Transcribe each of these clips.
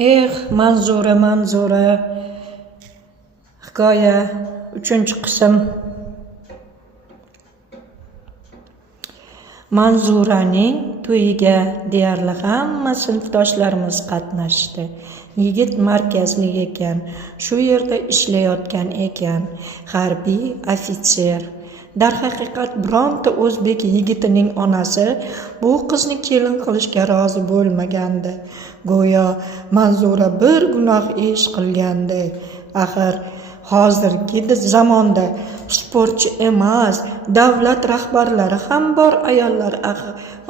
Manzura hikoya 3-qism. Manzuraning to'yiga deyarli hamma sinfdoshlarimiz qatnashdi. Yigit markazli ekan, shu yerda ishlayotgan ekan, harbiy ofitser. Darhaqiqat bironta o'zbek yigitining onasi bu qizni kelin qilishga rozi bo'lmagandi. Go'yo Manzura bir gunoh ish qilganday. Axir hozirgi zamonda sportchi emas, davlat rahbarlari ham bor ayollar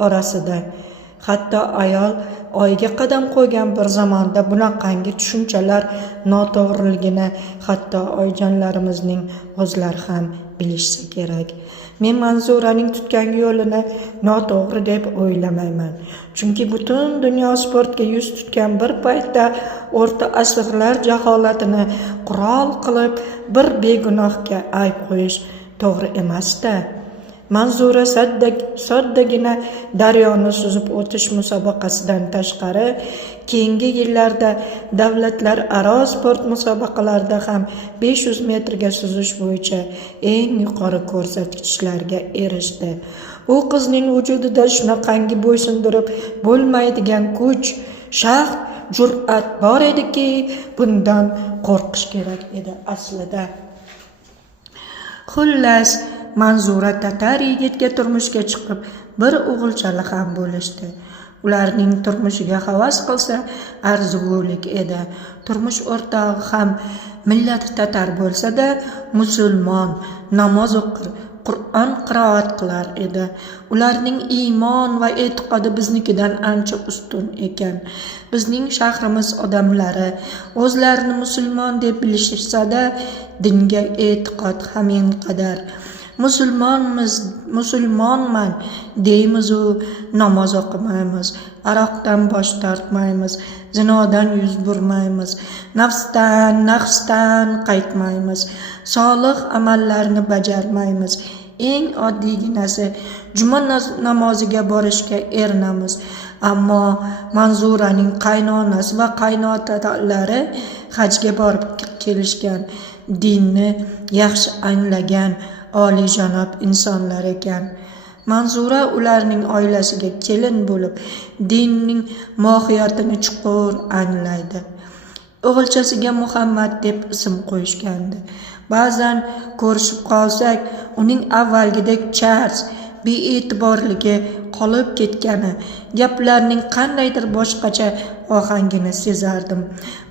orasida. Hatto ayol oyga qadam qo'ygan bir zamonda bunaqangi tushunchalar noto'g'riligini hatto oyijonlarimizning o'zlari ham bilishsa kerak. Men Manzuraning tutgan yo'lini noto'g'ri deb o'ylamayman. Chunki butun dunyo sportga yuz tutgan bir paytda o'rta asrlar jaholatini qurol qilib bir begunohga ayb qo'yish to'g'ri emas-da. Manzura soddagina daryoni suzib o'tish musobaqasidan tashqari keyingi yillarda davlatlararo sport musobaqalarida ham 500 metrga suzish bo'yicha eng yuqori ko'rsatkichlarga erishdi. U qizning vujudida shunaqangi bo'ysundirib bo'lmaydigan kuch, shaxt, jur'at bor ediki, bundan qo'rqish kerak edi aslida. Xullas, Manzura tatar yigitga turmushga chiqib, bir o'g'ilchali ham bo'lishdi. Ularning turmushiga havas qilsa arzugulik edi. Turmush o'rtog'i ham millati tatar bo'lsa-da, musulmon, namoz o'qir, Qur'on qiroat qilar edi. Ularning iymon va e'tiqodi biznikidan ancha ustun ekan. Bizning shahrimiz odamlari o'zlarini musulmon deb bilishsa-da, dinga e'tiqod hamon qadar. Musulmonman deymiz-u, namoz o'qimaymiz, aroqdan bosh tortmaymiz, zinodan yuz burmaymiz, nafsdan qaytmaymiz, solih amallarni bajarmaymiz. Eng oddiyginasi juma namoziga borishga erinamiz. Ammo Manzuraning qaynonasi va qaynotalari hajga borib kelishgan, dinni yaxshi anglagan oliyjanob insonlar ekan. Manzura ularning oilasiga kelin bo'lib, dinning mohiyatini chuqur anglaydi. O'g'ilchasiga Muhammad deb ism qo'yishgandi. Ba'zan ko'rishib qolsak, uning avvalgidek chars, bee'tiborligi qolib ketgani, gaplarning qandaydir boshqacha ohangini sezardim.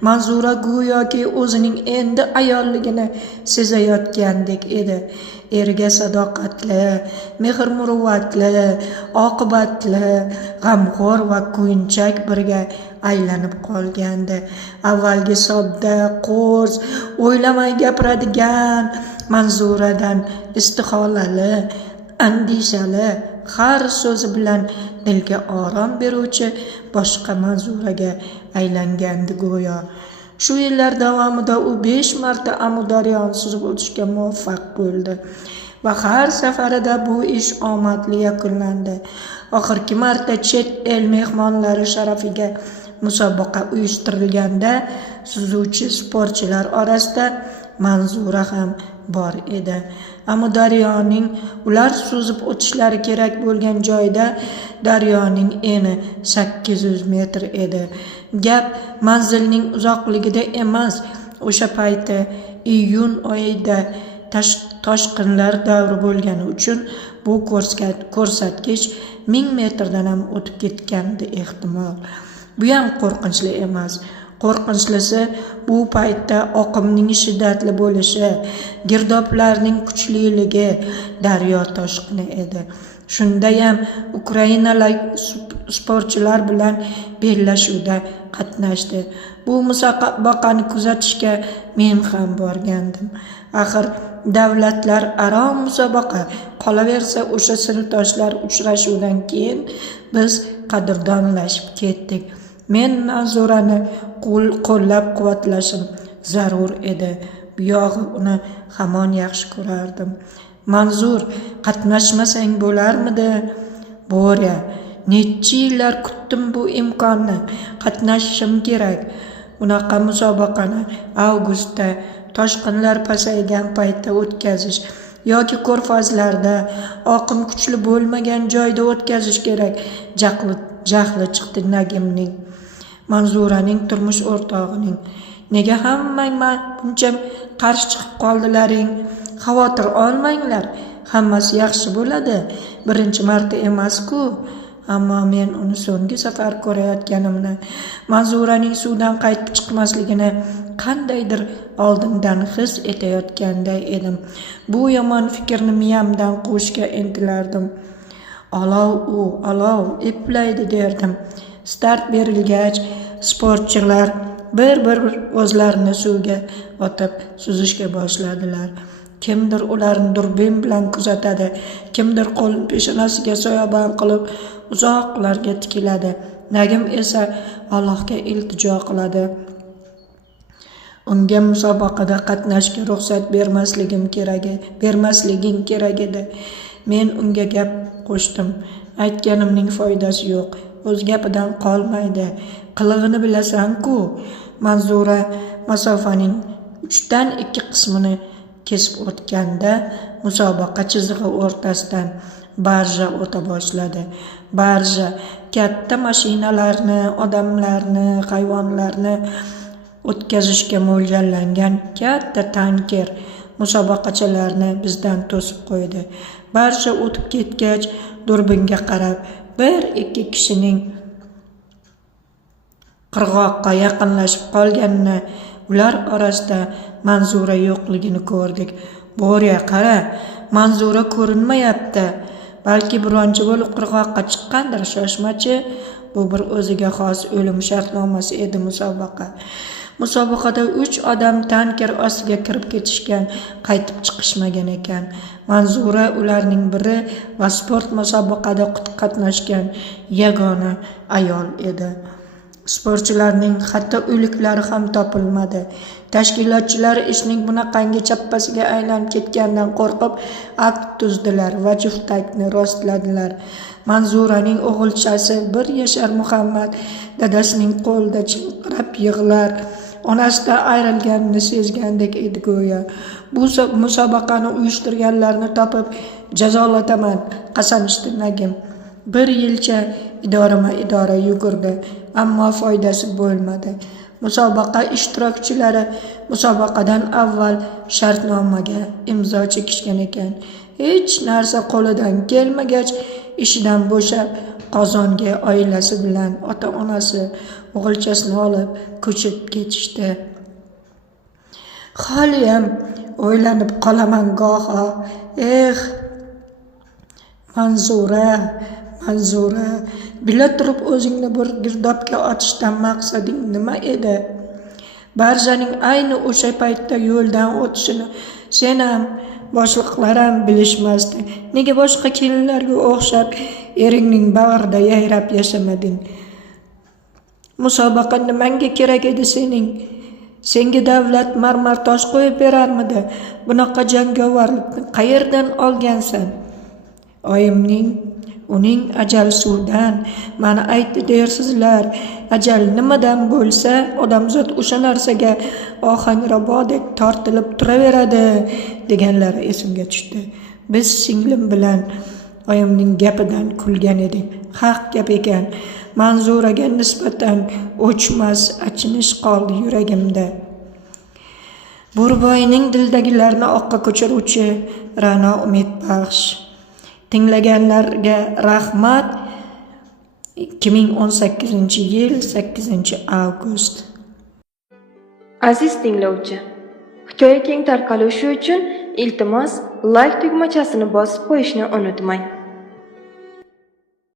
Manzura go'yoki o'zining endi ayolligini sezayotgandek edi. Eriga sadoqatli, mehr-muruvvatli, oqibatli, g'amxo'r va kuyinchak birga aylanib qolgandi. Avvalgi sodda, qo'rs, o'ylamay gapiradigan Manzuradan istiholali, andishali, har so'zi bilan dilga orom beruvchi boshqa Manzuraga aylangandi go'yo. Shu yillar davomida u 5 marta Amudaryoni suzib o'tishga muvaffaq bo'ldi va har safarida bu ish omadli yakunlandi. Oxirgi marta chet el mehmonlari sharafiga musobaqa uyushtirilganda suzuvchi sportchilar orasida Manzura ham bor edi. Amudaryoning ular suzib o'tishlari kerak bo'lgan joyda daryoning eni 800 metr edi. Gap manzilning uzoqligida emas. O'sha payti iyun oyida toshqinlar davri bo'lgani uchun bu ko'rsatkich 1000 metrdan ham o'tib ketgandi ehtimol. Bu ham qo'rqinchli emas. Qo'rqinchlisi bu paytda oqimning shiddatli bo'lishi, girdoblarning kuchliligi, daryo toshqini edi. Shundayam ukrainalik sportchilar bilan bellashuvda qatnashdi. Bu musobaqani kuzatishga men ham borgandim. Axir davlatlararo musobaqa, qolaversa o'sha sinfdoshlar uchrashuvidan keyin biz qadrdonlashib ketdik. Men Manzurani qo'llab-quvvatlashim zarur edi. Bu yog'i uni hamon yaxshi ko'rardim. Manzur, qatnashmasang bo'larmidi? Borya, necha yillar kutdim bu imkonni. Qatnashishim kerak. Unaqa musobaqani avgustda toshqinlar pasaygan paytda o'tkazish yoki ko'rfazlarda oqim kuchli bo'lmagan joyda o'tkazish kerak. Jahli chiqdi Nagimning, Manzuraning turmush o'rtog'ining. Nega hammang buncha qarshi chiqib qoldilaring? Xavotir olmanglar, hammasi yaxshi bo'ladi. Birinchi marta emas-ku. Ammo men uni so'nggi safar ko'rayotganimni, Manzuraning suvdan qaytib chiqmasligini qandaydir oldindan his etayotganday edim. Bu yomon fikrni miyamdan quvishga intilardim. Olov eplaydi derdim. Start berilgach, sportchilar bir o'zlarini suvga otib suzishga boshladilar. Kimdir ularni durbin bilan kuzatadi, kimdir qo'lini peshonasiga soyabon qilib uzoqlarga tikiladi. Nagim esa Allohga iltijo qiladi. Unga musobaqada qatnashga ruxsat bermasliging kerak edi. Men unga gap qo'shdim. Aytganimning foydasi yo'q. O'z gapidan qolmaydi. Qilig'ini bilasan-ku. Manzura masofaning 3dan 2 qismini kesib o'tganda musobaqa chizig'i o'rtasidan barja o'ta boshladi. Barja katta mashinalarni, odamlarni, hayvonlarni o'tkazishga mo'ljallangan katta tanker musobaqachilarni bizdan to'sib qo'ydi. Barja o'tib ketgach, durbinga qarab 1-2 kishining qirg'oqqa yaqinlashib qolganini, ular orasida Manzura yo'qligini ko'rdik. Bo'riya qara, Manzura ko'rinmayapti. Balki bironchi bo'lib qirg'oqqa chiqqandir, shoshmachi. Bu bir o'ziga xos o'lim shartnomasi edi musobaqa. Musobaqada 3 odam tanker ostiga kirib ketishgan, qaytib chiqishmagan ekan. Manzura ularning biri va sport musobaqada qatnashgan yagona ayol edi. Sportchilarning hatto o'liklari ham topilmadi. Tashkilotchilar ishning bunaqangi chappasiga aylanib ketgandan qo'rqib akt tuzdilar va juftakni rostladilar. Manzuraning o'g'ilchasi 1 yashar Muhammad dadasining qo'lida chinqirab yig'lar, onasidan ayrilganini sezgandek edi go'yo. Bu musobaqani uyushtirganlarni topib jazolataman, qasamishdi Nagim. 1 yilcha idora yugurdi, ammo foydasi bo'lmadi. Musobaqa ishtirokchilari musobaqadan avval shartnomaga imzo chekishgan ekan. Hech narsa qo'lidan kelmagach, ishidan bo'shab, Qozonga oilasi bilan ota-onasi o'g'ilchasini olib ko'chib ketishdi. Holiyam o'ylanib qolaman goho. Manzura, bila turib o'zingni bir girdobga otishdan maqsading nima edi? Barjaning ayni o'sha paytda yo'ldan o'tishini sen ham, boshliqlar ham bilishmasdi. Nega boshqa kelinlarga o'xshab eringning bag'rida yayrab yashamading? Musobaqa nimanga kerak edi sening? Senga davlat marmar tosh qo'yib berarmidi? Bunaqa jangovarlikni qayerdan olgansan? Oyimning uning ajal suvdan, mana aytdi dersizlar. Ajal nimadan bo'lsa, odamzod o'sha narsaga ohangrabodek tortilib turaveradi deganlari esimga tushdi. Biz singlim bilan oyimning gapidan kulgan edik. Haq gap ekan. Manzuraga nisbatan o'chmas achinish qoldi yuragimda. Bo'rboyning dildagilarni oqqa ko'chiruvchi Ra'no umidbaxsh. Tinglaganlarga rahmat. 2018-yil 8-avgust. Aziz tinglovchi, hikoya keng tarqalishi uchun iltimos like tugmachasini bosib qo'yishni unutmang.